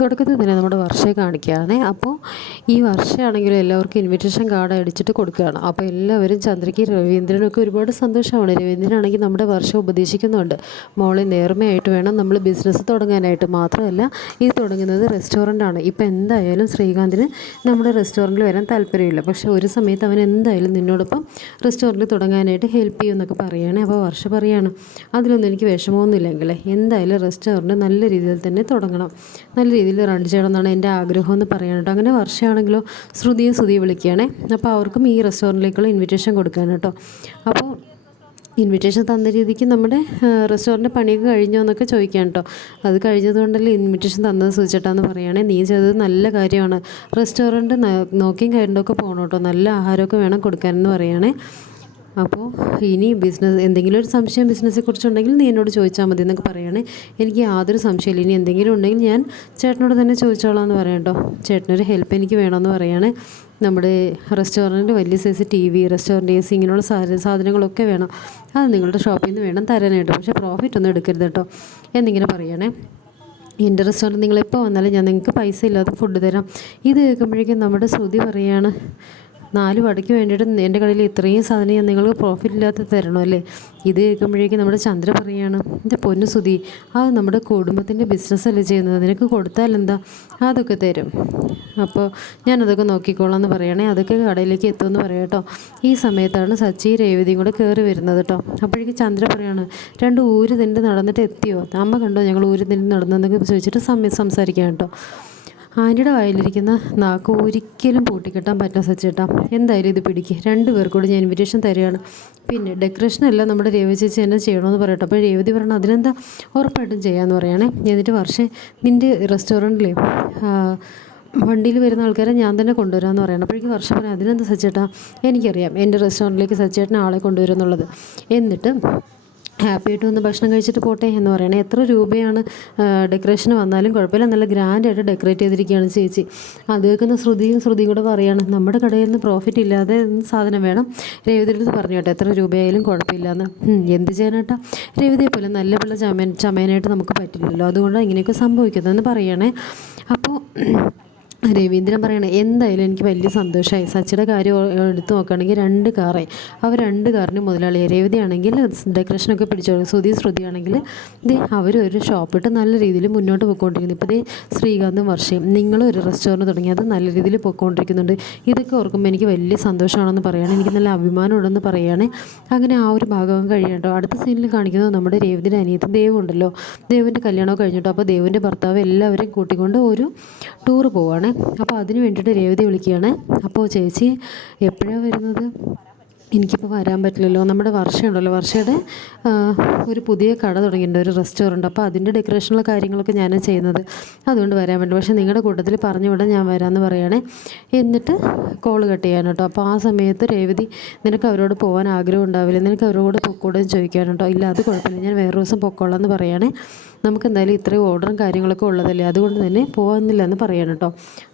തുടക്കത്തിൽ തന്നെ നമ്മുടെ വർഷയെ കാണിക്കുകയാണ്. അപ്പോൾ ഈ വർഷമാണെങ്കിലും എല്ലാവർക്കും ഇൻവിറ്റേഷൻ കാർഡ് അടിച്ചിട്ട് കൊടുക്കുകയാണ്. അപ്പോൾ എല്ലാവരും ചന്ദ്രയ്ക്ക് രവീന്ദ്രനൊക്കെ ഒരുപാട് സന്തോഷമാണ്. രവീന്ദ്രനാണെങ്കിൽ നമ്മുടെ വർഷം ഉപദേശിക്കുന്നുണ്ട്. മോളെ നേർമയായിട്ട് വേണം നമ്മൾ ബിസിനസ് തുടങ്ങാനായിട്ട്. മാത്രമല്ല ഇത് തുടങ്ങുന്നത് റെസ്റ്റോറന്റാണ് ഇപ്പോൾ എന്തായാലും ശ്രീകാന്തിന് നമ്മുടെ റെസ്റ്റോറന്റിൽ വരാൻ താല്പര്യമില്ല. പക്ഷേ ഒരു സമയത്ത് അവൻ എന്തായാലും നിന്നോടൊപ്പം റെസ്റ്റോറന്റ് തുടങ്ങാനായിട്ട് ഹെൽപ്പ് ചെയ്യുമെന്നൊക്കെ പറയുകയാണ്. അപ്പോൾ വർഷ പറയുകയാണ് അതിലൊന്നും എനിക്ക് വിഷമമൊന്നുമില്ലെങ്കിൽ എന്തായാലും റെസ്റ്റോറന്റ് നല്ല രീതിയിൽ തന്നെ തുടങ്ങണം. നല്ല രീതിയിൽ റൺ ചെയ്യണം എന്നാണ് എന്റെ ആഗ്രഹം എന്ന് പറയാൻ കേട്ടോ. അങ്ങനെ വർഷമാണെങ്കിലോ ശ്രുതിയും ശ്രുതിയും വിളിക്കുകയാണേ. അപ്പോൾ അവർക്കും ഈ റെസ്റ്റോറന്റിലേക്കുള്ള ഇൻവിറ്റേഷൻ കൊടുക്കാൻ കേട്ടോ. അപ്പോൾ ഇൻവിറ്റേഷൻ തന്ന രീതിക്ക് നമ്മുടെ റെസ്റ്റോറന്റ് പണിയൊക്കെ കഴിഞ്ഞോ എന്നൊക്കെ ചോദിക്കാം കേട്ടോ. അത് കഴിഞ്ഞതുകൊണ്ടല്ലേ ഇൻവിറ്റേഷൻ തന്നത് സൂചിച്ചിട്ടാന്ന് പറയുകയാണെ നീ ചെയ്തത് നല്ല കാര്യമാണ്. റെസ്റ്റോറന്റ് നോക്കിയും കണ്ടൊക്കെ പോകണം കേട്ടോ. നല്ല ആഹാരമൊക്കെ വേണം കൊടുക്കാനെന്ന് പറയുകയാണേ അപ്പോൾ ഇനി ബിസിനസ് എന്തെങ്കിലും ഒരു സംശയം ബിസിനസ്സിനെ കുറിച്ചുണ്ടെങ്കിൽ നീ എന്നോട് ചോദിച്ചാൽ മതി എന്നൊക്കെ പറയുകയാണ് എനിക്ക് യാതൊരു സംശയമില്ല ഇനി എന്തെങ്കിലും ഉണ്ടെങ്കിൽ ഞാൻ ചേട്ടനോട് തന്നെ ചോദിച്ചോളാം എന്ന് പറയാം കേട്ടോ ചേട്ടനൊരു ഹെൽപ്പ് എനിക്ക് വേണമെന്ന് പറയുകയാണ് നമ്മുടെ റെസ്റ്റോറന്റ് വലിയ size T V restaurant A C ഇങ്ങനെയുള്ള സാധന സാധനങ്ങളൊക്കെ വേണം. അത് നിങ്ങളുടെ ഷോപ്പിൽ നിന്ന് വേണം തരാനായിട്ട്. പക്ഷേ പ്രോഫിറ്റ് ഒന്നും എടുക്കരുത് കേട്ടോ. എന്നിങ്ങനെ പറയണേ. എന്റെ റെസ്റ്റോറന്റ് നിങ്ങൾ എപ്പോൾ വന്നാലും ഞാൻ നിങ്ങൾക്ക് പൈസ ഇല്ലാതെ ഫുഡ് തരാം. ഇത് കേൾക്കുമ്പോഴേക്കും നമ്മുടെ ശ്രുതി പറയാണ്. നാല് വടയ്ക്ക് വേണ്ടിയിട്ട് എന്റെ കടയിൽ ഇത്രയും സാധനം ഞാൻ നിങ്ങൾക്ക് പ്രോഫിറ്റ് ഇല്ലാത്ത തരണം അല്ലേ? ഇത് കേൾക്കുമ്പോഴേക്കും നമ്മുടെ ചന്ദ്ര പറയാണ് എന്റെ പൊന്നു സുതി അത് നമ്മുടെ കുടുംബത്തിന്റെ ബിസിനസ്സല്ലേ ചെയ്യുന്നത്? നിനക്ക് കൊടുത്താൽ എന്താ? അതൊക്കെ തരും. അപ്പോൾ ഞാനതൊക്കെ നോക്കിക്കോളാം എന്ന് പറയണേ. അതൊക്കെ കടയിലേക്ക് എത്തുമെന്ന് പറയാം കേട്ടോ. ഈ സമയത്താണ് സച്ചി രേവതിയും കൂടെ കയറി വരുന്നത് കേട്ടോ. അപ്പോഴേക്കും ചന്ദ്ര പറയാണ് രണ്ട് ഊര് തിണ്ട് നടന്നിട്ട് എത്തിയോ? അമ്മ കണ്ടോ ഞങ്ങൾ ഊര് തിണ്ട് നടന്നതെന്നൊക്കെ ചോദിച്ചിട്ട് സംസാരിക്കാം കേട്ടോ. ആന്റിയുടെ വായിലിരിക്കുന്ന നാക്ക് ഒരിക്കലും പൂട്ടിക്കെട്ടാൻ പറ്റില്ല സച്ചേട്ടാ എന്തായാലും ഇത് പിടിക്കുക രണ്ട് പേർക്കൂടെ ഞാൻ ഇൻവിറ്റേഷൻ തരികയാണ്. പിന്നെ ഡെക്കറേഷൻ എല്ലാം നമ്മുടെ രേവതി ചേച്ചി തന്നെ ചെയ്യണമെന്ന് പറയട്ടെ. അപ്പോൾ രേവതി പറഞ്ഞു അതിനെന്താ ഉറപ്പായിട്ടും ചെയ്യാമെന്ന് പറയുകയാണേ എന്നിട്ട് വർഷേ നിന്റെ റെസ്റ്റോറന്റിലെ വണ്ടിയിൽ വരുന്ന ആൾക്കാരെ ഞാൻ തന്നെ കൊണ്ടുവരാമെന്ന് പറയണം. അപ്പോഴേക്കും വർഷം പറയാം അതിനെന്താ സച്ചേട്ടാ എനിക്കറിയാം. എന്റെ റെസ്റ്റോറന്റിലേക്ക് സച്ചേട്ടനെ ആളെ കൊണ്ടുവരുമെന്നുള്ളത്. എന്നിട്ട് ഹാപ്പി ആയിട്ട് വന്ന് ഭക്ഷണം കഴിച്ചിട്ട് പോട്ടെ എന്ന് പറയണേ. എത്ര രൂപയാണ് ഡെക്കറേഷൻ വന്നാലും കുഴപ്പമില്ല. നല്ല ഗ്രാൻഡായിട്ട് ഡെക്കറേറ്റ് ചെയ്തിരിക്കുകയാണ് ചേച്ചി. അത് കേൾക്കുന്ന ശ്രുതിയും ശ്രുതിയും കൂടെ പറയുകയാണ് നമ്മുടെ കടയിൽ നിന്ന് പ്രോഫിറ്റ് ഇല്ലാതെ സാധനം വേണം? രേവതിയുടെ അടുത്ത് പറഞ്ഞു കേട്ടോ എത്ര രൂപയായാലും കുഴപ്പമില്ലാന്ന്. എന്ത് ചെയ്യാനായിട്ടാ രേവതിയെ പോലെ നല്ല പിള്ള ചമയൻ ചമയനായിട്ട് നമുക്ക് പറ്റില്ലല്ലോ. അതുകൊണ്ടാണ് ഇങ്ങനെയൊക്കെ സംഭവിക്കുന്നതെന്ന് പറയണേ. അപ്പോൾ രവീന്ദ്രൻ പറയണേ എന്തായാലും എനിക്ക് വലിയ സന്തോഷമായി. സച്ചിയുടെ കാര്യം എടുത്തു നോക്കുകയാണെങ്കിൽ രണ്ട് കാറേ അവർ രണ്ട് കാറിന് മുതലാളി രേവതി ആണെങ്കിൽ ഡെക്കറേഷനൊക്കെ പിടിച്ചോളും സുധി ശ്രുതി ആണെങ്കിൽ ദേ അവർ ഒരു ഷോപ്പിട്ട് നല്ല രീതിയിൽ മുന്നോട്ട് പോയിക്കൊണ്ടിരിക്കുന്നു. ഇപ്പോൾ ഇതേ ശ്രീകാന്തും വർഷയും നിങ്ങളും ഒരു റെസ്റ്റോറന്റ് തുടങ്ങി. അത് നല്ല രീതിയിൽ പോയിക്കൊണ്ടിരിക്കുന്നുണ്ട്. ഇതൊക്കെ ഓർക്കുമ്പോൾ എനിക്ക് വലിയ സന്തോഷമാണെന്ന് പറയുകയാണ് എനിക്ക് നല്ല അഭിമാനമുണ്ടെന്ന് പറയുകയാണ് അങ്ങനെ ആ ഒരു ഭാഗം കഴിയട്ടോ അടുത്ത സീനിൽ കാണിക്കുന്നത് നമ്മുടെ രേവതിയുടെ അനിയത്ത് ദേവുണ്ടല്ലോ ദേവിന്റെ കല്യാണം കഴിഞ്ഞിട്ടോ അപ്പോൾ ദേവിന്റെ ഭർത്താവ് എല്ലാവരെയും കൂട്ടിക്കൊണ്ട് ഒരു ടൂർ പോവുകയാണ് അപ്പോൾ അതിന് വേണ്ടിയിട്ട് രേവതി വിളിക്കുകയാണ്. അപ്പോൾ ചേച്ചി എപ്പോഴാണ് വരുന്നത്? എനിക്കിപ്പോൾ വരാൻ പറ്റില്ലല്ലോ. നമ്മുടെ വർഷയുണ്ടല്ലോ വർഷയുടെ ഒരു പുതിയ കട തുടങ്ങിയിട്ടുണ്ട്. ഒരു റെസ്റ്റോറന്റ് അപ്പോൾ അതിന്റെ ഡെക്കറേഷനുള്ള കാര്യങ്ങളൊക്കെ ഞാൻ ചെയ്യുന്നത്. അതുകൊണ്ട് വരാൻ പറ്റും. പക്ഷേ നിങ്ങളുടെ കൂട്ടത്തിൽ പറഞ്ഞു വിടാൻ ഞാൻ വരാമെന്ന് പറയുകയാണെ. എന്നിട്ട് കോൾ കട്ട് ചെയ്യാൻ കേട്ടോ. അപ്പോൾ ആ സമയത്ത് രേവതി നിനക്ക് അവരോട് പോകാൻ ആഗ്രഹം ഉണ്ടാവില്ല? നിനക്ക് അവരോട് പൊക്കോടെ ചോദിക്കാൻ കേട്ടോ. ഇല്ല അത് കുഴപ്പമില്ല. ഞാൻ വേറെ ദിവസം പൊക്കോളാം എന്ന് പറയുകയാണേ. നമുക്ക് എന്തായാലും ഇത്രയും ഓർഡറും കാര്യങ്ങളൊക്കെ ഉള്ളതല്ലേ? അതുകൊണ്ട് തന്നെ പോകുന്നില്ല എന്ന് പറയണം കേട്ടോ.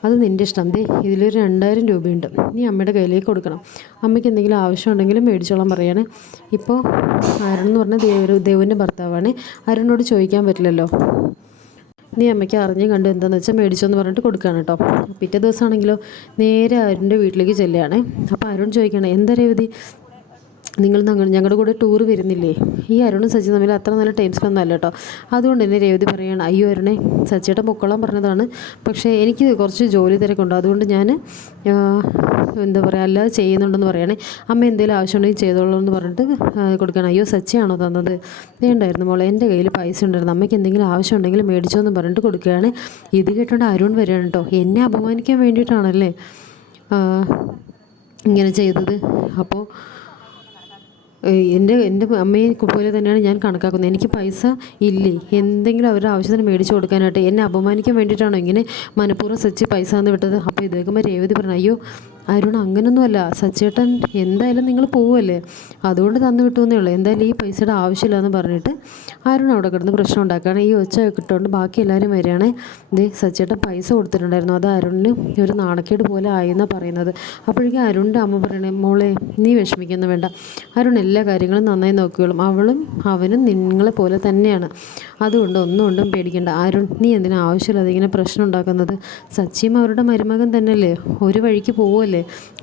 അത് നിന്റെ ഇഷ്ടം. ദേ ഇതിലൊരു രണ്ടായിരം രൂപയുണ്ട്. നീ അമ്മയുടെ കയ്യിലേക്ക് കൊടുക്കണം. അമ്മയ്ക്ക് എന്തെങ്കിലും ആവശ്യം ഉണ്ടെങ്കിലും മേടിച്ചോളാം പറയാണ്. ഇപ്പോൾ അരുൺ എന്ന് പറഞ്ഞാൽ ദേവ് ദേവിന്റെ ഭർത്താവാണ്. അരുണിനോട് ചോദിക്കാൻ പറ്റില്ലല്ലോ. നീ അമ്മയ്ക്ക് അറിഞ്ഞ് കണ്ടു എന്താണെന്ന് വെച്ചാൽ മേടിച്ചോന്ന് പറഞ്ഞിട്ട് കൊടുക്കുകയാണ് കേട്ടോ. പിറ്റേ ദിവസമാണെങ്കിലോ നേരെ അരുണിന്റെ വീട്ടിലേക്ക് ചെല്ലുകയാണ്. അപ്പോൾ അരുൺ ചോദിക്കുകയാണ് എന്താ രേവതി? നിങ്ങൾ ഞങ്ങളുടെ കൂടെ ടൂർ വരുന്നില്ലേ? ഈ അരുണും സച്ചി തമ്മിൽ അത്ര നല്ല ടൈംസിലൊന്നും അല്ല കേട്ടോ. അതുകൊണ്ട് തന്നെ രേവതി പറയുകയാണ് അയ്യോ അരുണേ സച്ചിയുടെ പൊക്കോളാൻ പറഞ്ഞതാണ്. പക്ഷേ എനിക്ക് കുറച്ച് ജോലി തിരക്കുണ്ട്. അതുകൊണ്ട് ഞാൻ എന്താ പറയുക അല്ലാതെ ചെയ്യുന്നുണ്ടെന്ന് പറയണേ. അമ്മ എന്തെങ്കിലും ആവശ്യമുണ്ടെങ്കിൽ ചെയ്തോളൂ എന്ന് പറഞ്ഞിട്ട് കൊടുക്കണം. അയ്യോ സച്ചിയാണോ തന്നത്? വേണ്ടായിരുന്നു മോളെ എന്റെ കയ്യിൽ പൈസ ഉണ്ടായിരുന്നു. അമ്മയ്ക്ക് എന്തെങ്കിലും ആവശ്യമുണ്ടെങ്കിൽ മേടിച്ചോ എന്ന് പറഞ്ഞിട്ട് കൊടുക്കുകയാണ്. ഇത് കേട്ടോണ്ട് അരുൺ വരികയാണ് കേട്ടോ. എന്നെ അപമാനിക്കാൻ വേണ്ടിയിട്ടാണല്ലേ ഇങ്ങനെ ചെയ്തത്? അപ്പോൾ എന്റെ എന്റെ അമ്മയെ പോലെ തന്നെയാണ് ഞാൻ കണക്കാക്കുന്നത്. എനിക്ക് പൈസ ഇല്ലേ? എന്തെങ്കിലും അവരുടെ ആവശ്യത്തിന് മേടിച്ചു കൊടുക്കാനായിട്ട് എന്നെ അപമാനിക്കാൻ വേണ്ടിയിട്ടാണോ ഇങ്ങനെ മനഃപൂർവം സച്ച് പൈസ എന്ന് വിട്ടത്? അപ്പോൾ ഇതേക്കുമ്പോൾ രേവതി പറഞ്ഞു അയ്യോ അരുൺ അങ്ങനൊന്നുമല്ല. സച്ചേട്ടൻ എന്തായാലും നിങ്ങൾ പോവുമല്ലേ അതുകൊണ്ട് തന്നു വിട്ടുവെന്നേ ഉള്ളൂ. എന്തായാലും ഈ പൈസയുടെ ആവശ്യമില്ല എന്ന് പറഞ്ഞിട്ട് അരുൺ അവിടെ കിടന്ന് പ്രശ്നം ഉണ്ടാക്കുകയാണ്. ഈ ഒച്ച കിട്ടുകൊണ്ട് ബാക്കി എല്ലാവരും വരികയാണ്. ദേ സച്ചേട്ടൻ പൈസ കൊടുത്തിട്ടുണ്ടായിരുന്നു. അത് അരുണിന് ഒരു നാണക്കേട് പോലെ ആയെന്നാണ് പറയുന്നത്. അപ്പോഴേക്കും അരുണിന്റെ അമ്മ പറയണേ മോളെ നീ വിഷമിക്കുന്നു വേണ്ട. അരുൺ എല്ലാ കാര്യങ്ങളും നന്നായി നോക്കിയോളും അവളും അവനും നിങ്ങളെ പോലെ തന്നെയാണ്. അതുകൊണ്ട് ഒന്നും കൊണ്ടും പേടിക്കേണ്ട. അരുൺ നീ എന്തിനാ ഇങ്ങനെ പ്രശ്നം ഉണ്ടാക്കുന്നത്? സച്ചിയും അവരുടെ മരുമകൻ തന്നെയല്ലേ? ഒരു വഴിക്ക് പോവുമല്ലേ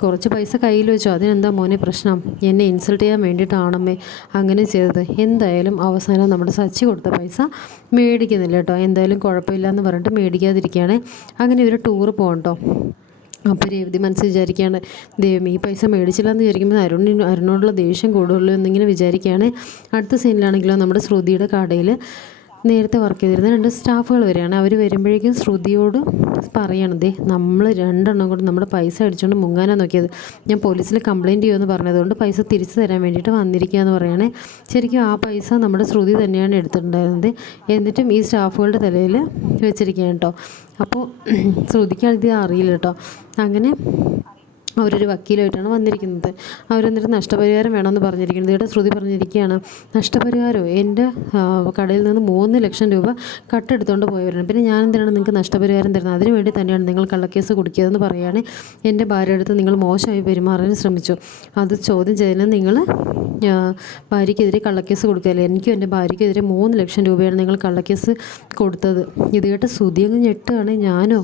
കുറച്ച് പൈസ കയ്യിൽ വെച്ചോ. അതിനെന്താ മോനെ പ്രശ്നം? എന്നെ ഇൻസൾട്ട് ചെയ്യാൻ വേണ്ടിയിട്ടാണമ്മേ അങ്ങനെ ചെയ്തത്. എന്തായാലും അവസാനം നമ്മുടെ സച്ചി കൊടുത്ത പൈസ മേടിക്കുന്നില്ല കേട്ടോ. എന്തായാലും കുഴപ്പമില്ല എന്ന് പറഞ്ഞിട്ട് മേടിക്കാതിരിക്കുകയാണ്. അങ്ങനെ ഒരു ടൂർ പോകണ്ടോ അപ്പോൾ രേവതി മനസ്സ് വിചാരിക്കുകയാണ് ദൈവം ഈ പൈസ മേടിച്ചില്ല എന്ന് വിചാരിക്കുമ്പോൾ അരുണിന് അരുണോടുള്ള ദേഷ്യം കൂടുള്ളൂ എന്നിങ്ങനെ വിചാരിക്കുകയാണ്. അടുത്ത സീനിലാണെങ്കിലോ നമ്മുടെ ശ്രുതിയുടെ കടയിൽ നേരത്തെ വർക്ക് ചെയ്തിരുന്ന രണ്ട് സ്റ്റാഫുകൾ വരികയാണ് അവർ വരുമ്പോഴേക്കും ശ്രുതിയോട് പറയണത് നമ്മൾ രണ്ടെണ്ണം കൊണ്ട് നമ്മുടെ പൈസ അടിച്ചുകൊണ്ട് മുങ്ങാനാണ് നോക്കിയത്. ഞാൻ പോലീസിൽ കംപ്ലയിന്റ് ചെയ്യുമെന്ന് പറഞ്ഞതുകൊണ്ട് പൈസ തിരിച്ചു തരാൻ വേണ്ടിയിട്ട് വന്നിരിക്കുക എന്ന് പറയുകയാണ് ശരിക്കും ആ പൈസ നമ്മുടെ ശ്രുതി തന്നെയാണ് എടുത്തിട്ടുണ്ടായിരുന്നത്. എന്നിട്ടും ഈ സ്റ്റാഫുകളുടെ തലയിൽ വെച്ചിരിക്കുകയാണ് കേട്ടോ അപ്പോൾ ശ്രുതിക്ക് ഇത് അറിയില്ല കേട്ടോ അങ്ങനെ അവരൊരു വക്കീലായിട്ടാണ് വന്നിരിക്കുന്നത്. അവരെന്നിട്ട് നഷ്ടപരിഹാരം വേണമെന്ന് പറഞ്ഞിരിക്കുന്നത്. ഇവിടെ ശ്രുതി പറഞ്ഞിരിക്കുകയാണ് നഷ്ടപരിഹാരമോ? എന്റെ കടയിൽ നിന്ന് മൂന്ന് ലക്ഷം രൂപ കട്ടെടുത്തുകൊണ്ട് പോയവരാണ്. പിന്നെ ഞാൻ എന്തിനാണ് നിങ്ങൾക്ക് നഷ്ടപരിഹാരം തരുന്നത്? അതിനു വേണ്ടി തന്നെയാണ് നിങ്ങൾ കള്ളക്കേസ് കുടിക്കിയതെന്ന് പറയുകയാണ്. എന്റെ ഭാര്യ അടുത്ത് നിങ്ങൾ മോശമായി പെരുമാറാൻ ശ്രമിച്ചു. അത് ചോദ്യം ചെയ്തതിന് നിങ്ങൾ ഭാര്യയ്ക്കെതിരെ കള്ളക്കേസ് കൊടുക്കുകയല്ലേ? എനിക്കും എന്റെ ഭാര്യയ്ക്കെതിരെ മൂന്ന് ലക്ഷം രൂപയാണ് നിങ്ങൾ കള്ളക്കേസ് കൊടുത്തത്. ഇത് കേട്ട് ശ്രുതി അങ്ങ് ഞെട്ടുകയാണ്. ഞാനോ?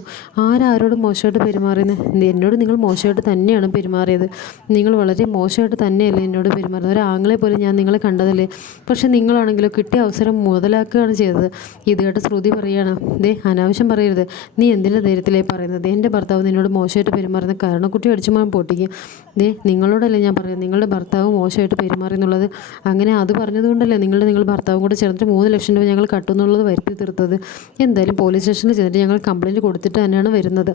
ആരാരോട് മോശമായിട്ട് പെരുമാറിയെന്ന്? എന്നോട് നിങ്ങൾ മോശമായിട്ട് തന്നെയാണ് പെരുമാറിയത്. നിങ്ങൾ വളരെ മോശമായിട്ട് തന്നെയല്ലേ എന്നോട് പെരുമാറുന്നത്. ഒരു ആങ്ങളെ പോലെ ഞാൻ നിങ്ങളെ കണ്ടതല്ലേ? പക്ഷേ നിങ്ങളാണെങ്കിലോ കിട്ടിയ അവസരം മുതലാക്കുകയാണ് ചെയ്തത്. ഇത് കേട്ട് ശ്രുതി പറയുകയാണ് ദേ അനാവശ്യം പറയരുത്. നീ എന്തിന്റെ ധൈര്യത്തിലേ പറയുന്നത്? എന്റെ ഭർത്താവ് നിന്നോട് മോശമായിട്ട് പെരുമാറുന്ന കാരണക്കുട്ടി അടിച്ചുമാൻ പൊട്ടിക്കും. ദേ നിങ്ങളോടല്ലേ ഞാൻ പറയുന്നത്. നിങ്ങളുടെ ഭർത്താവ് മോശമായിട്ട് പെരുമാറി എന്നുള്ളത്. അങ്ങനെ അത് പറഞ്ഞതുകൊണ്ടല്ലേ നിങ്ങളുടെ നിങ്ങൾ ഭർത്താവും കൂടെ ചേർന്നിട്ട് മൂന്ന് ലക്ഷം രൂപ ഞങ്ങൾ കട്ടുന്നുള്ളത് വരുത്തി തീർത്തത്. എന്തായാലും പോലീസ് സ്റ്റേഷനിൽ ചെന്നിട്ട് ഞങ്ങൾ കംപ്ലയിന്റ് കൊടുത്തിട്ട് തന്നെയാണ് വരുന്നത്.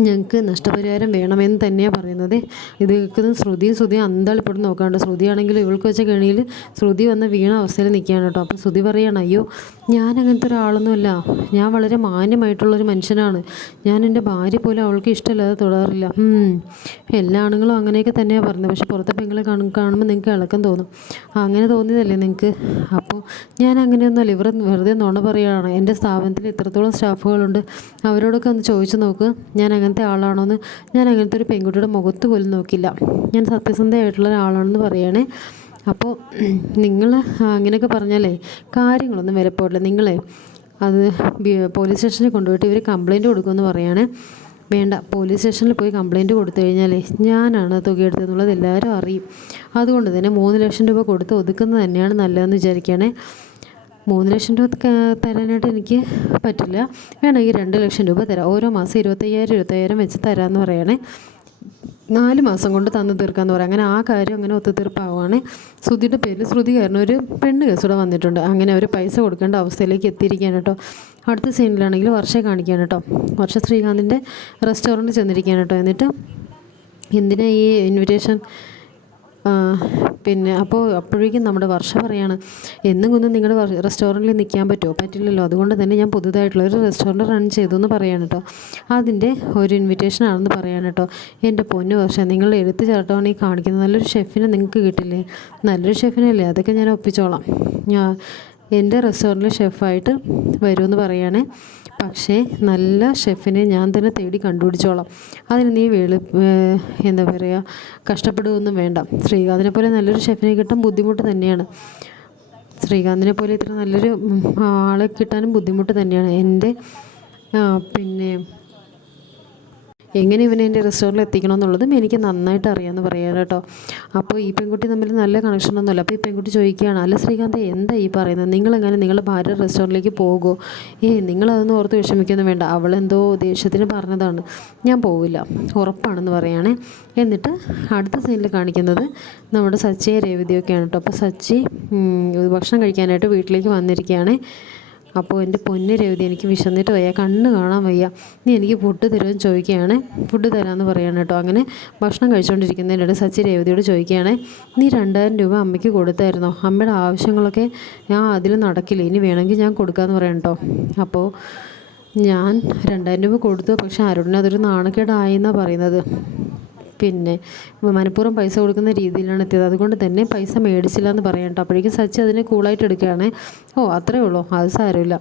ഞങ്ങൾക്ക് നഷ്ടപരിഹാരം വേണമെന്ന് തന്നെയാണ് പറയുന്നത്. ഇത് കേൾക്കുന്ന ശ്രുതിയും ശ്രുതിയും അന്താളിപ്പോഴും നോക്കാണ്ട് ശ്രുതിയാണെങ്കിലും ഇവൾക്ക് വെച്ച കെണിയിൽ ശ്രുതി വന്ന് വീണ അവസ്ഥയിൽ നിൽക്കുകയാണ് കേട്ടോ. അപ്പോൾ ശ്രുതി പറയുകയാണ് അയ്യോ ഞാൻ അങ്ങനത്തെ ഒരാളൊന്നുമല്ല. ഞാൻ വളരെ മാന്യമായിട്ടുള്ളൊരു മനുഷ്യനാണ്. ഞാൻ എന്റെ ഭാര്യ പോലും അവൾക്ക് ഇഷ്ടമില്ലാതെ തുടരില്ല എല്ലാ ആണുങ്ങളും അങ്ങനെയൊക്കെ തന്നെയാണ് പറയുന്നത്. പക്ഷേ പുറത്തെ പെങ്ങളെ കാണു കാണുമ്പോൾ നിങ്ങൾക്ക് ഇളക്കം തോന്നും. അങ്ങനെ തോന്നിയതല്ലേ നിങ്ങൾക്ക് അപ്പോൾ ഞാൻ അങ്ങനെയൊന്നുമല്ല. ഇവർ വെറുതെ നുണ പറയുകയാണ്. എന്റെ സ്ഥാപനത്തിൽ ഇത്രത്തോളം സ്റ്റാഫുകളുണ്ട്. അവരോടൊക്കെ ഒന്ന് ചോദിച്ചു നോക്ക്. ഞാൻ അങ്ങനത്തെ ആളാണോന്ന് ഞാൻ അങ്ങനത്തെ ഒരു പെൺകുട്ടിയുടെ മുഖത്ത് പോലും നോക്കില്ല ഞാൻ സത്യസന്ധയായിട്ടുള്ള ഒരാളാണെന്ന് പറയുകയാണേ അപ്പോൾ നിങ്ങൾ അങ്ങനെയൊക്കെ പറഞ്ഞാലേ കാര്യങ്ങളൊന്നും വിലപ്പോടില്ല. നിങ്ങളെ അത് പോലീസ് സ്റ്റേഷനിൽ കൊണ്ടുപോയിട്ട് ഇവർ കംപ്ലയിന്റ് കൊടുക്കുമെന്ന് പറയുകയാണ് വേണ്ട പോലീസ് സ്റ്റേഷനിൽ പോയി കംപ്ലയിന്റ് കൊടുത്തു കഴിഞ്ഞാലേ ഞാനാണ് തുക എടുത്തതെന്നുള്ളത് എല്ലാവരും അറിയും. അതുകൊണ്ട് തന്നെ മൂന്ന് ലക്ഷം രൂപ കൊടുത്ത് ഒതുക്കുന്നത് തന്നെയാണ് നല്ലതെന്ന് വിചാരിക്കുകയാണേ. മൂന്ന് ലക്ഷം രൂപ തരാനായിട്ട് എനിക്ക് പറ്റില്ല. വേണമെങ്കിൽ രണ്ട് ലക്ഷം രൂപ തരാം. ഓരോ മാസം ഇരുപത്തയ്യായിരം ഇരുപത്തയ്യായിരം വെച്ച് തരാമെന്ന് പറയണേ. നാല് മാസം കൊണ്ട് തന്നു തീർക്കാന്ന് പറയാം. അങ്ങനെ ആ കാര്യം അങ്ങനെ ഒത്തുതീർപ്പാവുകയാണ്. ശ്രുതിയുടെ പേര് ശ്രുതി കാരണം ഒരു പെണ്ണ് കേസൂടെ വന്നിട്ടുണ്ട്. അങ്ങനെ അവർ പൈസ കൊടുക്കേണ്ട അവസ്ഥയിലേക്ക് എത്തിയിരിക്കുകയാണ് കേട്ടോ. അടുത്ത സീനിലാണെങ്കിൽ വർഷയെ കാണിക്കുകയാണ് കേട്ടോ. വർഷ ശ്രീകാന്തിന്റെ റെസ്റ്റോറന്റ് ചെന്നിരിക്കുകയാണ് കേട്ടോ. എന്നിട്ട് എന്തിനാ ഈ ഇൻവിറ്റേഷൻ പിന്നെ അപ്പോൾ അപ്പോഴേക്കും നമ്മുടെ വർഷ പറയാണ് എന്നും കുന്നും നിങ്ങളുടെ റെസ്റ്റോറന്റിൽ നിൽക്കാൻ പറ്റുമോ പറ്റില്ലല്ലോ. അതുകൊണ്ട് തന്നെ ഞാൻ പുതുതായിട്ടുള്ള ഒരു റെസ്റ്റോറന്റ് റൺ ചെയ്തു എന്ന് പറയാൻ കേട്ടോ അതിന്റെ ഒരു ഇൻവിറ്റേഷൻ ആണെന്ന് പറയാൻ കേട്ടോ എന്റെ പൊന്നു വർഷ നിങ്ങൾ എഴുത്ത് ചേട്ടമാണ് ഈ കാണിക്കുന്നത്. നല്ലൊരു ഷെഫിനെ നിങ്ങൾക്ക് കിട്ടില്ലേ? നല്ലൊരു ഷെഫിനല്ലേ അതൊക്കെ ഞാൻ ഒപ്പിച്ചോളാം. എന്റെ റെസ്റ്റോറന്റിൽ ഷെഫായിട്ട് വരുമെന്ന് പറയുകയാണേ പക്ഷേ നല്ല ഷെഫിനെ ഞാൻ തന്നെ തേടി കണ്ടുപിടിച്ചോളാം. അതിന് നീ വെളു എന്താ പറയുക കഷ്ടപ്പെടുകയൊന്നും വേണ്ട. ശ്രീകാന്തിനെ പോലെ നല്ലൊരു ഷെഫിനെ കിട്ടാൻ ബുദ്ധിമുട്ട് തന്നെയാണ്. ശ്രീകാന്തിനെ പോലെ ഇത്ര നല്ലൊരു ആളെ കിട്ടാനും ബുദ്ധിമുട്ട് തന്നെയാണ്. എന്റെ പിന്നെ എങ്ങനെ ഇവനെ എന്റെ റെസ്റ്റോറന്റിൽ എത്തിക്കണം എന്നുള്ളതും എനിക്ക് നന്നായിട്ട് അറിയാമെന്ന് പറയാം കേട്ടോ. അപ്പോൾ ഈ പെൺകുട്ടി തമ്മിൽ നല്ല കണക്ഷനൊന്നുമില്ല അപ്പോൾ ഈ പെൺകുട്ടി ചോദിക്കുകയാണ് അല്ല ശ്രീകാന്ത് എന്താ ഈ പറയുന്നത്? നിങ്ങളെങ്ങനെ നിങ്ങളുടെ ഭാര്യ റെസ്റ്റോറന്റിലേക്ക് പോകുമോ ഏ നിങ്ങളതൊന്നും ഓർത്ത് വിഷമിക്കൊന്നും വേണ്ട. അവളെന്തോ ദേഷ്യത്തിന് പറഞ്ഞതാണ്. ഞാൻ പോവില്ല. ഉറപ്പാണെന്ന് പറയുകയാണേ എന്നിട്ട് അടുത്ത സീനിൽ കാണിക്കുന്നത് നമ്മുടെ സച്ചിയെ രേവതിയൊക്കെയാണ് കേട്ടോ. അപ്പോൾ സച്ചി ഭക്ഷണം കഴിക്കാനായിട്ട് വീട്ടിലേക്ക് വന്നിരിക്കുകയാണ്. അപ്പോൾ എന്റെ പൊന്ന് രവതി എനിക്ക് വിശന്നിട്ട് വയ്യ കണ്ണ് കാണാൻ വയ്യ. നീ എനിക്ക് ഫുഡ് തരുമെന്ന് ചോദിക്കുകയാണ്. ഫുഡ് തരാമെന്ന് പറയാണ് കേട്ടോ. അങ്ങനെ ഭക്ഷണം കഴിച്ചുകൊണ്ടിരിക്കുന്നതിനിടെ സച്ചി രേവതിയോട് ചോദിക്കുകയാണ് നീ രണ്ടായിരം രൂപ അമ്മയ്ക്ക് കൊടുത്തായിരുന്നോ? അമ്മയുടെ ആവശ്യങ്ങളൊക്കെ ഞാൻ അതിൽ നടക്കില്ല. ഇനി വേണമെങ്കിൽ ഞാൻ കൊടുക്കാമെന്ന് പറയാം കേട്ടോ. അപ്പോൾ ഞാൻ രണ്ടായിരം രൂപ കൊടുത്തു. പക്ഷേ അരുണിന് അതൊരു നാണക്കേടായി എന്നാണ് പറയുന്നത്. പിന്നെ മനഃപൂർവം പൈസ കൊടുക്കുന്ന രീതിയിലാണ് എത്തിയത്. അതുകൊണ്ട് തന്നെ പൈസ മേടിച്ചില്ല എന്ന് പറയാം കേട്ടോ. അപ്പോഴേക്കും സച്ചി അതിനെ കൂളായിട്ട് എടുക്കുകയാണ്. ഓ അത്രേ ഉള്ളൂ? അത് സാരമില്ല.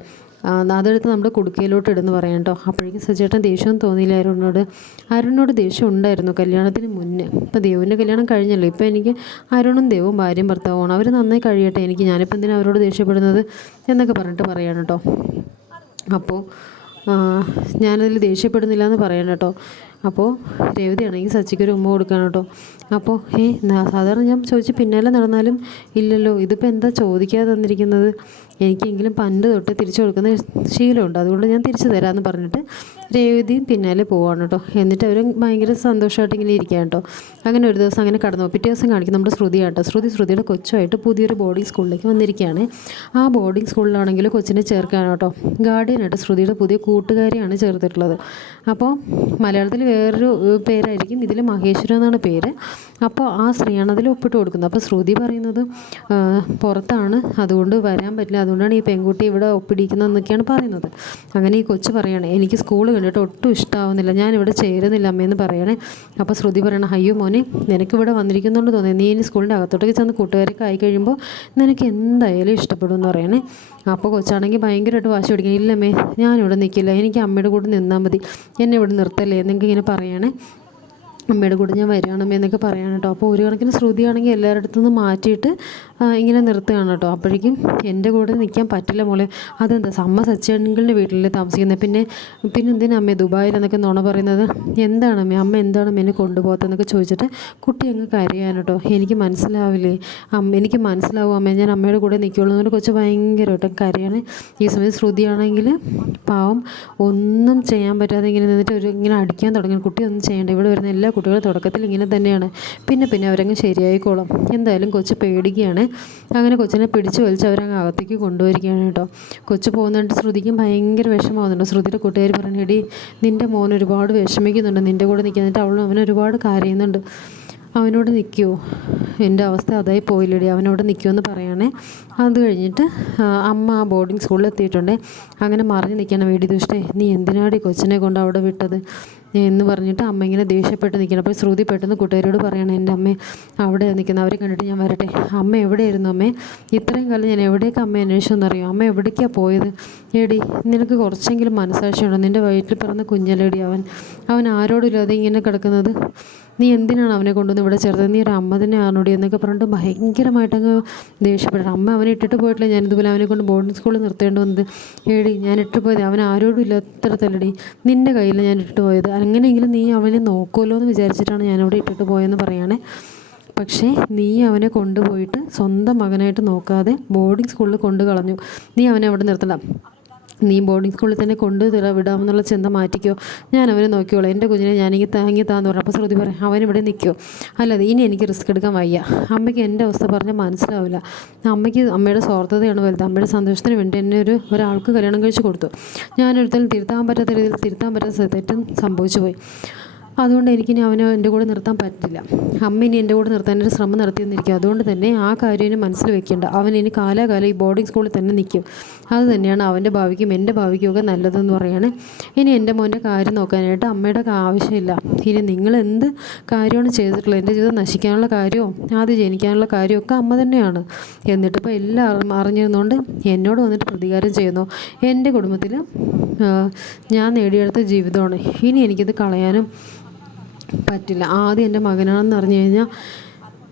അതെടുത്ത് നമ്മുടെ കുടുക്കയിലോട്ട് ഇടുന്ന് പറയാം കേട്ടോ. അപ്പോഴേക്കും സച്ചേട്ടൻ ദേഷ്യം തോന്നിയില്ല അരുണിനോട്. അരുണിനോട് ദേഷ്യം ഉണ്ടായിരുന്നു കല്യാണത്തിന് മുന്നേ. ഇപ്പോൾ ദേവുവിന്റെ കല്യാണം കഴിഞ്ഞല്ലോ. ഇപ്പോൾ എനിക്ക് അരുണും ദേവും ഭാര്യയും ഭർത്താവുമാണ് അവർ നന്നായി കഴിയട്ടെ. എനിക്ക് ഞാനിപ്പോൾ എന്തിനാണ് അവരോട് ദേഷ്യപ്പെടുന്നത് എന്നൊക്കെ പറഞ്ഞിട്ട് പറയാണ് കേട്ടോ. അപ്പോൾ ഞാനതിൽ ദേഷ്യപ്പെടുന്നില്ല എന്ന് പറയണം കേട്ടോ. അപ്പോൾ രേവതിയാണെങ്കിൽ സച്ചിക്ക് ഒരു ഉമ്മ കൊടുക്കണം കേട്ടോ. അപ്പോൾ ഏ സാധാരണ ഞാൻ ചോദിച്ച് പിന്നാലെ നടന്നാലും ഇല്ലല്ലോ? ഇതിപ്പോൾ എന്താ ചോദിക്കാതെ തന്നിരിക്കുന്നത്? എനിക്കെങ്കിലും പണ്ട് തൊട്ട് തിരിച്ചു കൊടുക്കുന്ന ശീലമുണ്ട്. അതുകൊണ്ട് ഞാൻ തിരിച്ചു തരാമെന്ന് പറഞ്ഞിട്ട് രേവതിയും പിന്നാലെ പോവാണ് കേട്ടോ എന്നിട്ട് അവർ ഭയങ്കര സന്തോഷമായിട്ട് ഇങ്ങനെ ഇരിക്കുക കേട്ടോ അങ്ങനെ ഒരു ദിവസം അങ്ങനെ കടന്നു. പിറ്റേ ദിവസം കാണിക്കും നമ്മുടെ ശ്രുതിയാണ് കേട്ടോ ശ്രുതി ശ്രുതിയുടെ കൊച്ചുമായിട്ട് പുതിയൊരു ബോർഡിംഗ് സ്കൂളിലേക്ക് വന്നിരിക്കുകയാണ്. ആ ബോർഡിംഗ് സ്കൂളിലാണെങ്കിൽ കൊച്ചിനെ ചേർക്കാൻ കേട്ടോ ഗാർഡിയനായിട്ട് ശ്രുതിയുടെ പുതിയ കൂട്ടുകാരിയാണ് ചേർത്തിട്ടുള്ളത്. അപ്പോൾ മലയാളത്തിൽ വേറൊരു പേരായിരിക്കും. ഇതിൽ മഹേശ്വരം എന്നാണ് പേര്. അപ്പോൾ ആ സ്ത്രീയാണ് അതിൽ ഒപ്പിട്ട് കൊടുക്കുന്നത്. അപ്പോൾ ശ്രുതി പറയുന്നത് പുറത്താണ്. അതുകൊണ്ട് വരാൻ പറ്റില്ല. അതുകൊണ്ടാണ് ഈ പെൺകുട്ടി ഇവിടെ ഒപ്പിടിക്കുന്നതെന്നൊക്കെയാണ് പറയുന്നത്. അങ്ങനെ ഈ കൊച്ചു പറയണേ എനിക്ക് സ്കൂൾ കണ്ടിട്ട് ഒട്ടും ഇഷ്ടമാവുന്നില്ല ഞാൻ ഇവിടെ ചേരുന്നില്ല അമ്മയെന്ന് പറയണേ. അപ്പോൾ ശ്രുതി പറയണം അയ്യോ മോനെ നിനക്ക് ഇവിടെ വന്നിരിക്കുന്നുണ്ട് തോന്നി. നീ ഇനി സ്കൂളിന്റെ അകത്തോട്ടേക്ക് ചെന്ന് കൂട്ടുകാരൊക്കെ ആയി കഴിയുമ്പോൾ നിനക്ക് എന്തായാലും ഇഷ്ടപ്പെടും എന്ന് പറയണേ. അപ്പോൾ കൊച്ചാണെങ്കിൽ ഭയങ്കരമായിട്ട് വാശി പിടിക്കണം ഇല്ലമ്മേ ഞാനിവിടെ നിൽക്കില്ല എനിക്ക് അമ്മയുടെ കൂടെ നിന്നാൽ മതി. എന്നെ ഇവിടെ നിർത്തല്ലേ എന്നൊക്കെ ഇങ്ങനെ പറയണേ. അമ്മയുടെ കൂടെ ഞാൻ വരികയാണമ്മേ എന്നൊക്കെ പറയാണ് കേട്ടോ. അപ്പോൾ ഒരു കണക്കിന് ശ്രുതിയാണെങ്കിൽ എല്ലാവരുടെ അടുത്തുനിന്ന് മാറ്റിയിട്ട് ഇങ്ങനെ നിർത്തുകയാണ് കേട്ടോ. അപ്പോഴേക്കും എന്റെ കൂടെ നിൽക്കാൻ പറ്റില്ല മോളെ. അതെന്താ അമ്മ സച്ചേണികളുടെ വീട്ടിൽ താമസിക്കുന്നത്? പിന്നെ പിന്നെ എന്തിനാ അമ്മേ ദുബായിൽ എന്നൊക്കെ നുണ പറയുന്നത്? എന്താണ് അമ്മേ? അമ്മ എന്താണ് എന്നെ കൊണ്ടുപോകത്തെന്നൊക്കെ ചോദിച്ചിട്ട് കുട്ടി അങ്ങ് കരയാണ് കേട്ടോ. എനിക്ക് മനസ്സിലാവില്ലേ? അമ്മ എനിക്ക് മനസ്സിലാവും അമ്മേ. ഞാൻ അമ്മയുടെ കൂടെ നിൽക്കുള്ളൂ എന്നൊരു കൊച്ച് ഭയങ്കരമായിട്ട് കരയാണ്. ഈ സമയത്ത് ശ്രുതിയാണെങ്കിൽ പാവം ഒന്നും ചെയ്യാൻ പറ്റാതെ ഇങ്ങനെ നിന്നിട്ട് ഒരു ഇങ്ങനെ അടിക്കാൻ തുടങ്ങി. കുട്ടി ഒന്നും ചെയ്യേണ്ട. ഇവിടെ വരുന്ന എല്ലാ കുട്ടികളും തുടക്കത്തിൽ ഇങ്ങനെ തന്നെയാണ്. പിന്നെ പിന്നെ അവരങ്ങ് ശരിയായിക്കോളും. എന്തായാലും കൊച്ച് പേടിക്കുകയാണ്. അങ്ങനെ കൊച്ചിനെ പിടിച്ചു വലിച്ച് അവരങ്ങ് അകത്തേക്ക് കൊണ്ടുപോയിരിക്കുകയാണ് കേട്ടോ. കൊച്ചു പോകുന്നുണ്ട് ശ്രുതിക്കും ഭയങ്കര വിഷമമാകുന്നുണ്ട് ശ്രുതിയുടെ കൂട്ടുകാർ പറഞ്ഞു എടി നിന്റെ മോൻ ഒരുപാട് വിഷമിക്കുന്നുണ്ട്. നിന്റെ കൂടെ നിൽക്കാൻ എന്നിട്ട് അവളും അവൻ ഒരുപാട് കരയുന്നുണ്ട്. അവനോട് നിൽക്കുമോ എന്റെ അവസ്ഥ അതായി പോയില്ലടി. അവനോട് നിൽക്കുമെന്ന് പറയുകയാണേ അത് കഴിഞ്ഞിട്ട് അമ്മ ആ ബോർഡിംഗ് സ്കൂളിൽ എത്തിയിട്ടുണ്ടേ. അങ്ങനെ മറിഞ്ഞ് നിൽക്കണം വേടി ദുഷ്ടേ നീ എന്തിനാടി കൊച്ചിനെ കൊണ്ട് അവിടെ വിട്ടത്? എന്ന് പറഞ്ഞിട്ട് അമ്മ ഇങ്ങനെ ദേഷ്യപ്പെട്ട് നിൽക്കണം അപ്പോൾ ശ്രുതി പെട്ടെന്ന് കൂട്ടുകാരോട് പറയണം എന്റെ അമ്മ അവിടെ നിൽക്കുന്നത് അവരെ കണ്ടിട്ട് ഞാൻ വരട്ടെ. അമ്മ എവിടെയായിരുന്നു അമ്മേ? ഇത്രയും കാലം ഞാൻ എവിടേക്ക് അമ്മ അന്വേഷിച്ചെന്നറിയോ? അമ്മ എവിടേക്കാണ് പോയത്? എടി നിനക്ക് കുറച്ചെങ്കിലും മനസ്സാക്ഷിയുണ്ടോ നിന്റെ വയറ്റിൽ പിറന്ന കുഞ്ഞലടി അവൻ. അവൻ ആരോടും ഇല്ലാതെ ഇങ്ങനെ കിടക്കുന്നത്? നീ എന്തിനാണ് അവനെ കൊണ്ടുവന്ന് ഇവിടെ ചേർത്തത്? നീ ഒരു അമ്മ തന്നെ ആണോടി എന്നൊക്കെ പറഞ്ഞിട്ട് ഭയങ്കരമായിട്ട് അങ്ങ് ദേഷ്യപ്പെടണം അമ്മ അവനെ ഇട്ടിട്ട് പോയിട്ടില്ല. ഞാൻ ഇതുപോലെ അവനെ കൊണ്ട് ബോർഡിംഗ് സ്കൂളിൽ നിർത്തേണ്ടി വന്നത്. ഏടി ഞാൻ ഇട്ട് പോയത് അവൻ ആരോടും ഇല്ലാത്തടത്തല്ലടി നിന്റെ കയ്യിൽ ഞാൻ ഇട്ടിട്ട് പോയത്. അങ്ങനെയെങ്കിലും നീ അവനെ നോക്കുമല്ലോ എന്ന് വിചാരിച്ചിട്ടാണ് ഞാൻ അവിടെ ഇട്ടിട്ട് പോയെന്ന് പറയുകയാണെ പക്ഷേ നീ അവനെ കൊണ്ടുപോയിട്ട് സ്വന്തം മകനായിട്ട് നോക്കാതെ ബോർഡിംഗ് സ്കൂളിൽ കൊണ്ടു കളഞ്ഞു നീ അവനെ അവിടെ നിർത്തണ്ട. നീ ബോർഡിംഗ് സ്കൂളിൽ തന്നെ കൊണ്ട് വിടാമെന്നുള്ള ചിന്ത മാറ്റിക്കോ. ഞാൻ അവനെ നോക്കിയോളാം എന്റെ കുഞ്ഞിനെ ഞാനിങ്ങനെ താങ്ങി താന്ന് പറഞ്ഞു അപ്പോൾ ശ്രുതി പറയും അവനിവിടെ നിൽക്കുമോ അല്ലാതെ ഇനി എനിക്ക് റിസ്ക് എടുക്കാൻ വയ്യ. അമ്മയ്ക്ക് എന്റെ അവസ്ഥ പറഞ്ഞാൽ മനസ്സിലാവില്ല. അമ്മയ്ക്ക് അമ്മയുടെ സ്വാർത്ഥതയാണ് വലുത്. അമ്മയുടെ സന്തോഷത്തിന് വേണ്ടി എന്നെ ഒരു ഒരാൾക്ക് കല്യാണം കഴിച്ച് കൊടുത്തു. ഞാനൊരുത്തരും തിരുത്താൻ പറ്റാത്ത രീതിയിൽ തിരുത്താൻ പറ്റാത്ത തെറ്റും സംഭവിച്ചു പോയി. അതുകൊണ്ട് എനിക്കിനി അവനെ എന്റെ കൂടെ നിർത്താൻ പറ്റില്ല. അമ്മ ഇനി എന്റെ കൂടെ നിർത്താനൊരു ശ്രമം നടത്തിയെന്നിരിക്കും. അതുകൊണ്ട് തന്നെ ആ കാര്യം ഇനി മനസ്സിൽ വെക്കേണ്ട. അവൻ ഇനി കാലാകാലം ഈ ബോർഡിംഗ് സ്കൂളിൽ തന്നെ നിൽക്കും. അത് തന്നെയാണ് അവന്റെ ഭാവിക്കും എന്റെ ഭാവിക്കും ഒക്കെ നല്ലതെന്ന് പറയാണ്. ഇനി എന്റെ മോന്റെ കാര്യം നോക്കാനായിട്ട് അമ്മയുടെ ആവശ്യമില്ല. ഇനി നിങ്ങൾ എന്ത് കാര്യമാണ് ചെയ്തിട്ടുള്ളത്? എന്റെ ജീവിതം നശിക്കാനുള്ള കാര്യവും ആദ്യം ജനിക്കാനുള്ള കാര്യമൊക്കെ അമ്മ തന്നെയാണ്. എന്നിട്ടിപ്പോൾ എല്ലാം അറി- അറിഞ്ഞിരുന്നുകൊണ്ട് എന്നോട് വന്നിട്ട് പ്രതികാരം ചെയ്യുന്നു. എന്റെ കുടുംബത്തിൽ ഞാൻ നേടിയെടുത്ത ജീവിതമാണ്. ഇനി എനിക്കിത് കളയാനും പറ്റില്ല. ആദ്യം എന്റെ മകനാണെന്ന് അറിഞ്ഞു കഴിഞ്ഞാൽ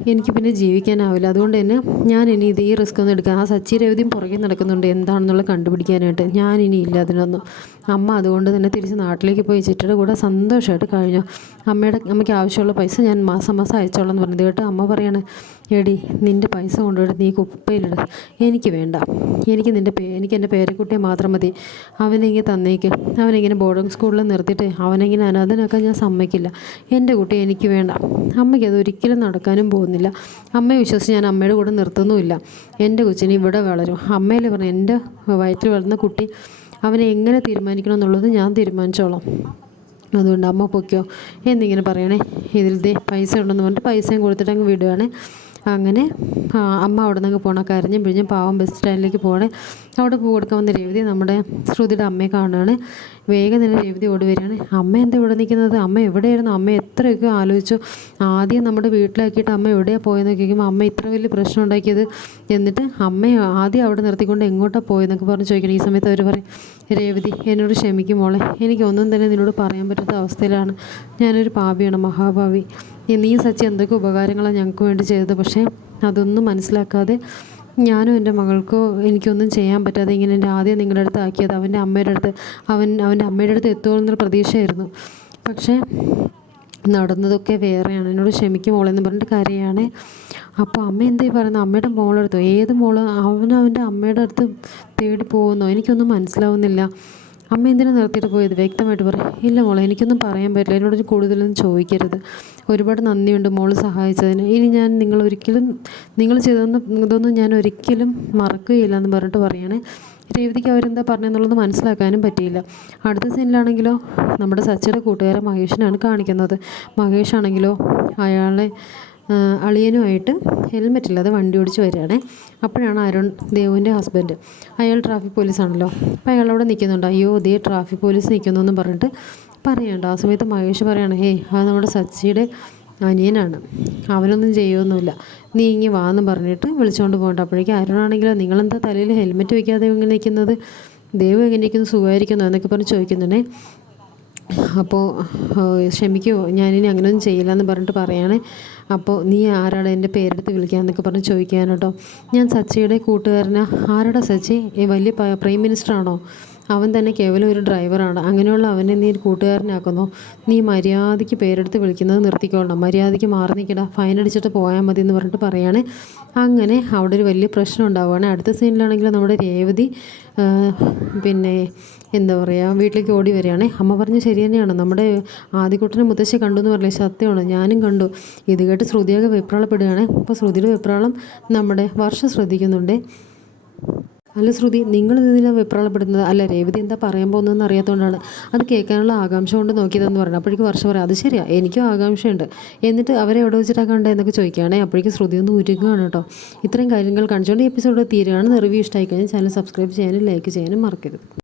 എനിക്ക് പിന്നെ ജീവിക്കാനാവില്ല. അതുകൊണ്ട് തന്നെ ഞാൻ ഇനി ഇത് ഈ റിസ്ക് ഒന്നും എടുക്കാൻ ആ സച്ചി രവതിയും പുറകെ നടക്കുന്നുണ്ട്. എന്താണെന്നുള്ളത് കണ്ടുപിടിക്കാനായിട്ട് ഞാൻ ഇനി ഇല്ല അതിനൊന്നും അമ്മ അതുകൊണ്ട് തന്നെ തിരിച്ച് നാട്ടിലേക്ക് പോയി. ചിറ്റയുടെ കൂടെ സന്തോഷമായിട്ട് കഴിഞ്ഞു. അമ്മയുടെ അമ്മയ്ക്ക് ആവശ്യമുള്ള പൈസ ഞാൻ മാസം മാസം അയച്ചോളാം എന്ന് പറഞ്ഞത് കേട്ട് അമ്മ പറയാണ് എടി നിന്റെ പൈസ കൊണ്ടുപോയിട്ട് നീ കുപ്പയിലിട്. എനിക്ക് വേണ്ട. എനിക്ക് നിന്റെ പേ എനിക്ക് എന്റെ പേരക്കുട്ടിയെ മാത്രം മതി. അവനെങ്കിൽ തന്നേക്ക്. അവനെങ്ങനെ ബോർഡിംഗ് സ്കൂളിൽ നിർത്തിയിട്ട് അവനെങ്ങനെ അനാഥനൊക്കെ ഞാൻ സമ്മതിക്കില്ല. എന്റെ കുട്ടി എനിക്ക് വേണ്ട. അമ്മയ്ക്ക് അതൊരിക്കലും നടക്കാനും പോകുന്നില്ല. അമ്മയെ വിശ്വസിച്ച് ഞാൻ അമ്മയുടെ കൂടെ നിർത്തുന്നുമില്ല. എന്റെ കൊച്ചിന് ഇവിടെ വളരും. അമ്മയിൽ പറഞ്ഞു എന്റെ വയറ്റിൽ വളർന്ന കുട്ടി അവനെ എങ്ങനെ തീരുമാനിക്കണം എന്നുള്ളത് ഞാൻ തീരുമാനിച്ചോളാം. അതുകൊണ്ട് അമ്മ പൊയ്ക്കോ. എന്നിങ്ങനെ പറയണേ? ഇതിൽ ദേ പൈസ ഉണ്ടെന്ന് പറഞ്ഞിട്ട് പൈസയും കൊടുത്തിട്ട് അങ്ങ് വിടുകയാണ് അങ്ങനെ അമ്മ അവിടെ നിന്ന് പോകണം കരഞ്ഞും പിഴിഞ്ഞും പാവം ബസ് സ്റ്റാൻഡിലേക്ക് പോകണേ അവിടെ പൂ കൊടുക്കാൻ വന്ന രേവതി നമ്മുടെ ശ്രുതിയുടെ അമ്മയെ കാണുകയാണ് വേഗം തന്നെ രേവതി ഓടി വരികയാണ്. അമ്മ എന്താ ഇവിടെ നിൽക്കുന്നത്? അമ്മ എവിടെയായിരുന്നു? അമ്മ എത്രയൊക്കെ ആലോചിച്ചു. ആദ്യം നമ്മുടെ വീട്ടിലാക്കിയിട്ട് അമ്മ എവിടെയാണ് പോയെന്ന് ചോദിക്കുമ്പോൾ അമ്മ ഇത്ര വലിയ പ്രശ്നം ഉണ്ടാക്കിയത്? എന്നിട്ട് അമ്മ ആദ്യം അവിടെ നിർത്തിക്കൊണ്ട് എങ്ങോട്ടാണ് പോയെന്നൊക്കെ പറഞ്ഞ് ചോദിക്കണം. ഈ സമയത്ത് അവർ പറയും രേവതി എന്നോട് ക്ഷമിക്കും മോളെ. എനിക്കൊന്നും തന്നെ നിന്നോട് പറയാൻ പറ്റാത്ത അവസ്ഥയിലാണ്. ഞാനൊരു പാപിയാണ് മഹാഭാവി. നീ സച്ചി എന്തൊക്കെ ഉപകാരങ്ങളാണ് ഞങ്ങൾക്ക് വേണ്ടി ചെയ്തത്. പക്ഷേ അതൊന്നും മനസ്സിലാക്കാതെ ഞാനും എന്റെ മകൾക്കോ എനിക്കൊന്നും ചെയ്യാൻ പറ്റാതെ ഇങ്ങനെ എന്റെ ആദ്യം നിങ്ങളുടെ അടുത്ത് ആക്കിയത് അവന്റെ അമ്മയുടെ അടുത്ത് അവൻ അവന്റെ അമ്മയുടെ അടുത്ത് എത്തുമെന്നൊരു പ്രതീക്ഷയായിരുന്നു. പക്ഷേ നടന്നതൊക്കെ വേറെയാണ്. എന്നോട് ക്ഷമിക്കും മോളെന്ന് പറഞ്ഞിട്ട് കാര്യമാണ് അപ്പോൾ അമ്മ എന്താ പറയുന്നത് അമ്മയുടെ മോളെടുത്തോ? ഏത് മോൾ? അവൻ അവന്റെ അമ്മയുടെ അടുത്ത് തേടി പോകുന്നോ? എനിക്കൊന്നും മനസ്സിലാവുന്നില്ല. അമ്മ എന്തിനാ നിർത്തിയിട്ട് പോയത്? വ്യക്തമായിട്ട് പറയും ഇല്ല മോളെ എനിക്കൊന്നും പറയാൻ പറ്റില്ല. എന്നോട് കൂടുതലൊന്നും ചോദിക്കരുത്. ഒരുപാട് നന്ദിയുണ്ട് മോൾ സഹായിച്ചതിന്. ഇനി ഞാൻ നിങ്ങൾ ഒരിക്കലും നിങ്ങൾ ചെയ്തൊന്നും ഇതൊന്നും ഞാൻ ഒരിക്കലും മറക്കുകയില്ല എന്ന് പറഞ്ഞിട്ട് പറയാണ്. രേവതിക്ക് അവരെന്താ പറഞ്ഞെന്നുള്ളത് മനസ്സിലാക്കാനും പറ്റിയില്ല. അടുത്ത സീനിലാണെങ്കിലോ നമ്മുടെ സച്ചിയുടെ കൂട്ടുകാരൻ മഹേഷിനാണ് കാണിക്കുന്നത്. മഹേഷ് ആണെങ്കിലോ അയാളെ അളിയനുമായിട്ട് ഹെൽമെറ്റ് ഇല്ലാതെ വണ്ടി ഓടിച്ച് വരികയാണേ. അപ്പോഴാണ് അരുൺ ദേവുവിന്റെ ഹസ്ബൻഡ്. അയാൾ ട്രാഫിക് പോലീസാണല്ലോ. അപ്പോൾ അയാൾ അവിടെ നിൽക്കുന്നുണ്ട്. അയ്യോ ദേ ട്രാഫിക് പോലീസ് നിൽക്കുന്നു എന്ന് പറഞ്ഞിട്ട് പറയണ്ട ആ സമയത്ത് മഹേഷ് പറയാണ് ഹേയ് അത് നമ്മുടെ സച്ചിയുടെ അനിയനാണ്. അവനൊന്നും ചെയ്യുമൊന്നുമില്ല നീ ഇങ്ങി വാന്ന് പറഞ്ഞിട്ട് വിളിച്ചുകൊണ്ട് പോകണ്ട. അപ്പോഴേക്കും അരുണാണെങ്കിലോ നിങ്ങളെന്താ തലയിൽ ഹെൽമെറ്റ് വയ്ക്കാതെ ഇങ്ങനെ നിൽക്കുന്നത്? ദേവ് എങ്ങനെ ഇരിക്കുന്നു സുഖമായിരിക്കുന്നു? എന്നൊക്കെ പറഞ്ഞ് ചോദിക്കുന്നുണ്ടേ. അപ്പോൾ ക്ഷമിക്കുമോ ഞാനിനി അങ്ങനെയൊന്നും ചെയ്യില്ല എന്ന് പറഞ്ഞിട്ട് പറയാണ്. അപ്പോൾ നീ ആരാണ് എന്റെ പേരെടുത്ത് വിളിക്കാമെന്നൊക്കെ പറഞ്ഞ് ചോദിക്കാൻ കേട്ടോ. ഞാൻ സച്ചിയുടെ കൂട്ടുകാരനാണ് ആരുടെ സച്ചി? ഈ വലിയ പ്രൈം മിനിസ്റ്റർ ആണോ അവൻ തന്നെ കേവലം ഒരു ഡ്രൈവറാണ്. അങ്ങനെയുള്ള അവനെ നീ കൂട്ടുകാരനാക്കുന്നു. നീ മര്യാദയ്ക്ക് പേരെടുത്ത് വിളിക്കുന്നത് നിർത്തിക്കോളണം മര്യാദയ്ക്ക് മാറി നിൽക്കട. ഫൈൻ അടിച്ചിട്ട് പോയാൽ മതി എന്ന് പറഞ്ഞിട്ട് പറയാണ്. അങ്ങനെ അവിടെ ഒരു വലിയ പ്രശ്നം ഉണ്ടാവുകയാണ്. അടുത്ത സീനിലാണെങ്കിൽ നമ്മുടെ രേവതി പിന്നെ എന്താ പറയുക വീട്ടിലേക്ക് ഓടി വരികയാണ്. അമ്മ പറഞ്ഞ ശരി തന്നെയാണ്. നമ്മുടെ ആദ്യക്കുട്ടനെ മുത്തശ്ശി കണ്ടു എന്ന് പറഞ്ഞില്ലേ? സത്യമാണ്. ഞാനും കണ്ടു. ഇത് കേട്ട് ശ്രുതിയൊക്കെ വെപ്രാളപ്പെടുകയാണ്. അപ്പോൾ ശ്രുതിയുടെ വെപ്രാളം നമ്മുടെ വർഷം ശ്രദ്ധിക്കുന്നുണ്ട്. അല്ല ശ്രുതി നിങ്ങൾ ഇതിനാണ് വെപ്രാളപ്പെടുന്നത് അല്ല രേവതി എന്താ പറയാൻ പോകുന്നതെന്ന് അറിയാത്തതുകൊണ്ടാണ് അത് കേൾക്കാനുള്ള ആകാംക്ഷ കൊണ്ട് നോക്കിയതെന്ന് പറഞ്ഞു അപ്പോഴേക്കും വർഷം പറയാം അത് ശരിയാ എനിക്കും ആകാംക്ഷയുണ്ട്. എന്നിട്ട് അവരെ എവിടെ വെച്ചിട്ടാണ് കണ്ടത് എന്നൊക്കെ ചോദിക്കുകയാണെങ്കിൽ അപ്പോഴേക്കും ശ്രുതി ഒന്ന് ഉരുകയാണ് കേട്ടോ. ഇത്രയും കാര്യങ്ങൾ കാണിച്ചുകൊണ്ട് എപ്പിസോഡ് തീരുകയാണ്. റിവ്യൂ ഇഷ്ടമായി കഴിഞ്ഞാൽ ചാനൽ സബ്സ്ക്രൈബ് ചെയ്യാനും ലൈക്ക് ചെയ്യാനും മറക്കരുത്.